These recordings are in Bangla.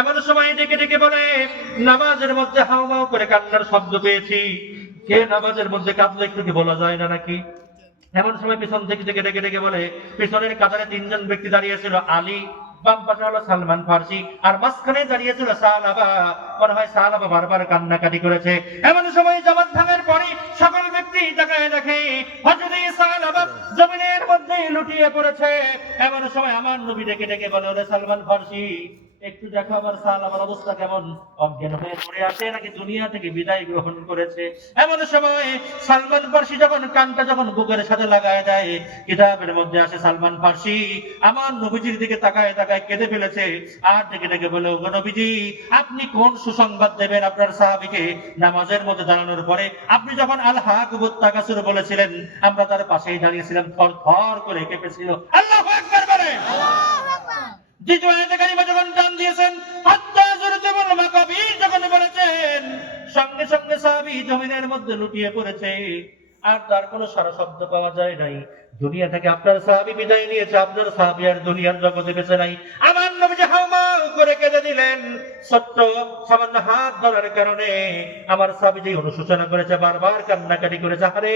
এমন সময় ডেকে ডেকে বলে, নামাজের মধ্যে হাউমাউ করে কান্নার শব্দ পেয়েছি। কে নামাজের মধ্যে কাঁদলে একটু কি বলা যায় না নাকি? এমন সময় পিছন থেকে ডেকে ডেকে ডেকে বলে, পিছনের কাতারে তিনজন ব্যক্তি দাঁড়িয়েছিল, আলী, বাম পাশে হলো সালমান ফার্সি, আর মাঝখানে দাঁড়িয়েছিল সাহাবা। মনে হয় সাহাবা বারবার কান্নাকাটি করেছে। এমন সময় জামাত ভাঙার পরে সকল ব্যক্তি তাকায় দেখে হযরত সাহাবা জমিনের মধ্যে লুটিয়ে পড়েছে। এমন সময় আমার নবী ডেকে ডেকে বলে, ওরে সালমান ফার্সি, একটু দেখো আমার সাহাবার অবস্থা কেমন, অজ্ঞান হয়ে পড়ে আছে নাকি দুনিয়া থেকে বিদায় গ্রহণ করেছে। এমন সময় সালমান ফার্সি যখন কানটা যখন বুকের সাথে লাগায় দেয়, কিতাবের মধ্যে আসে সালমান ফার্সি আমার নবীজির দিকে তাকায় তাকায় কেঁদে ফেলেছে। আর ডেকে ডেকে বলে, ওগো নবীজি, আপনি কোন সুসংবাদ দেবেন আপনার সাহাবীকে? নামাজের মধ্যে দাঁড়ানোর পরে আপনি যখন আল হাকুবুত তাকাসুর বলেছিলেন, আমরা তার পাশেই দাঁড়িয়েছিলাম, থর থর করে কেঁপেছিল। আল্লাহু আকবার বলেন। দ্বিতীয় আয়াতে কারিমা যখন টান দিয়েছেন, হাত্তা যুরতুমুল মাকাবির যখন বলেছেন, সঙ্গে সঙ্গে সাহাবী জমিনের মধ্যে লুটিয়ে পড়েছে। আর তার কোনো সারা শব্দ পাওয়া যায় নাই। দুনিয়া থেকে আপনার সাহাবী বিদায় নিয়েছে, আপনার সাহাবী আর দুনিয়ার জগতে বেঁচে নাই। আমার নবীজি হাউমাউ করে কেঁদে দিলেন। ছোট্ট সামান্য হাত ধরার কারণে আমার সাহাবী যে অনুশোচনা করেছে, বারবার কান্নাকাটি করেছে, আরে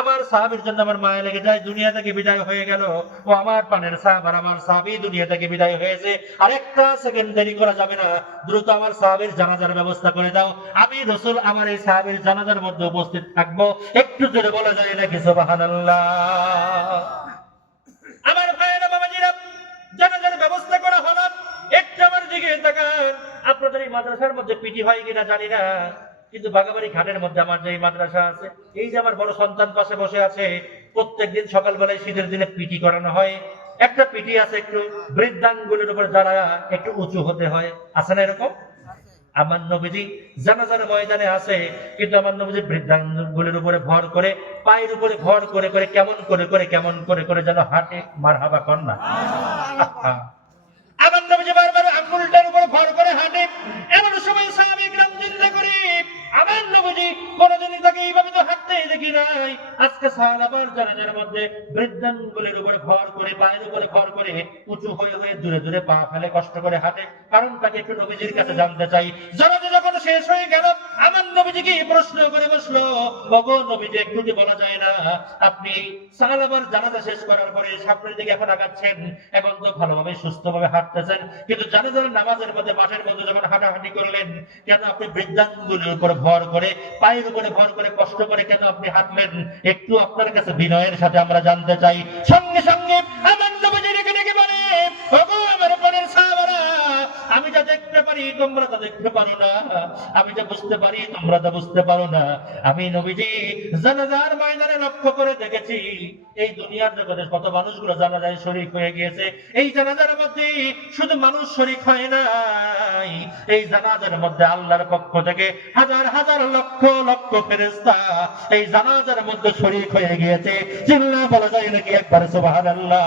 আমার সাহাবীর জন্য আমার মায়া লেগে যায়, দুনিয়া থেকে বিদায় হয়ে গেল। ও আমার প্রাণের সাহাবা, আমার সাহাবী দুনিয়া থেকে বিদায় হয়েছে, আর একটা সেকেন্ড দেরি করা যাবে না, দ্রুত আমার সাহাবীর জানাজার ব্যবস্থা করে দাও। আমি রাসূল আমার এই সাহাবীর জানাজার মধ্যে উপস্থিত থাকবো। একটু জোরে বলা যায় নাকি সুবহানাল্লাহ? আমার ভাইয়েরা, বাবাজিরা, জানাজার ব্যবস্থা করা হলো। একটু আমার দিকে তাকান। আপনাদের এই মাদ্রাসার মধ্যে পিটি হয় কিনা জানি না, কিন্তু বাগাবাড়ি ঘাটের মধ্যে আমার যে মাদ্রাসা আছে, এই যে আমার বড় সন্তান পাশে বসে আছে, প্রত্যেকদিন সকালবেলায় শীতের দিনে পিটি করানো হয়। একটা পিটি আছে একটু বৃদ্ধাঙ্গুলের উপর যারা একটু উঁচু হতে হয়, আছে না এরকম? আমার নবীজি জানাজার ময়দানে আছে, কিন্তু আমার নবীজি বৃদ্ধাঙ্গুলের উপরে ভর করে, পায়ের উপরে ভর করে করে কেমন করে করে যেন হাঁটে। মারহাবা কর না। আমার নবীজি বারবার আঙ্গুলটার উপর ভর করে হাঁটে। এমন সময় সাহাবী কিরাম চিন্তা করে, আমার নবীজি কোনদিনই তাকে এইভাবে তো হাঁটতে দেখি নাই। আজকে সাহাবার জানাজার মধ্যে বৃদ্ধাঙ্গুলের উপরে ভর করে, পায়ের উপরে ভর করে উঁচু হয়ে হয়ে দূরে দূরে পা ফেলে কষ্ট করে হাঁটে। কারণ তাকে একটু নবীজির কাছে জানতে চাই। জানাজা যখন শেষ হয়ে গেল, আমার নবীজিকে প্রশ্ন করে বসলো, ওগো নবীজি, একটু কি বলা যায় না, আপনি সাহাবার জানাজা শেষ করার পরে সামনের দিকে এখন আগাচ্ছেন, এখন তো ভালোভাবে সুস্থভাবে হাঁটতেছেন, কিন্তু জানাজার নামাজের মধ্যে মাঠের মধ্যে যখন হাঁটাহাঁটি করলেন, কেন আপনি বৃদ্ধাঙ্গুলের উপর ভর করে, পায়ের উপরে ভর করে কষ্ট করে কেন আপনি হাঁটলেন? একটু আপনার কাছে বিনয়ের সাথে আমরা জানতে চাই। সঙ্গে সঙ্গে আমার নবীজি রেখে রেখে বলে, ওগো আমার প্রাণের সাহাবারা, আমি যা দেখতে পারি তোমরা তা দেখতে পারো না, আমি যা বুঝতে পারি তোমরা তা বুঝতে পারো না। আমি নবীজি জানাজার ময়দানে লক্ষ্য করে দেখেছি, এই দুনিয়ার জগতে কত মানুষগুলো জানাজায় শরীক হয়ে গিয়েছে। এই জানাজার মধ্যে শুধু মানুষ শরীক হয় নাই, এই জানাজার মধ্যে আল্লাহর পক্ষ থেকে হাজার হাজার লক্ষ লক্ষ ফেরেশতা এই জানাজার মধ্যে শরীক হয়ে গিয়েছে। চিল্লা বলা যায় নাকি একবার সুবহানাল্লাহ?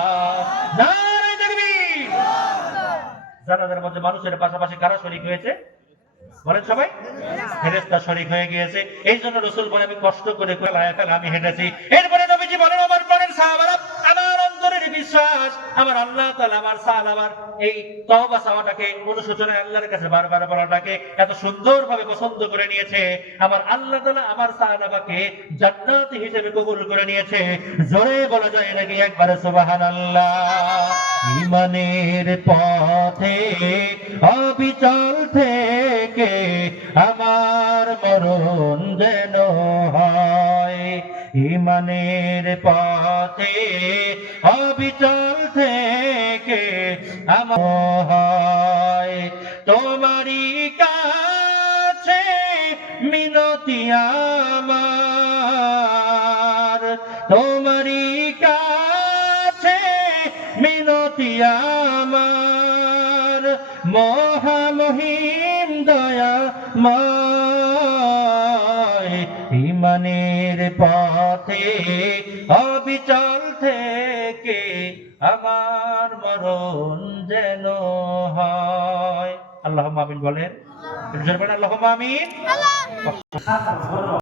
নারে তাকবীর! জানাজার মধ্যে মানুষের পাশাপাশি কারা শরীক হয়েছে বলেন সবাই? ফেরেশতা শরীক হয়ে গিয়েছে। এই জন্য রাসূল বলে, আমি কষ্ট করে আমি হেঁটেছি। এরপরে নবীজি বলেন, আমার প্রাণের সাহাবারা, আমার অন্তরের বিশ্বাস, আমার আল্লাহ তাআলা আমার সাহাবার এই তওবা চাওয়াটাকে, অনুশোচনায় আল্লাহর কাছে বারবার বলাটাকে এত সুন্দরভাবে পছন্দ করে নিয়েছে। আমার আল্লাহ তাআলা আমার সাহাবাকে জান্নাতি হিসেবে কবুল করে নিয়েছে। জোরে বলা যায় নাকি একবার সুবহানাল্লাহ? ঈমানের পথে অবিচল থেকে আমার মরণ যেন হয়, ঈমানের পথে অবিচল থেকে আমার হয়, তোমারই কাছে মিনতি আমার, তোমারই কাছে মিনতি আমার, মহামহিম দয়াময়, ঈমানের পথে অবিচল থেকে আমার মরণ যেন হয়। আল্লাহুম্মা আমিন বলেন। আল্লাহুম্মা আমিন।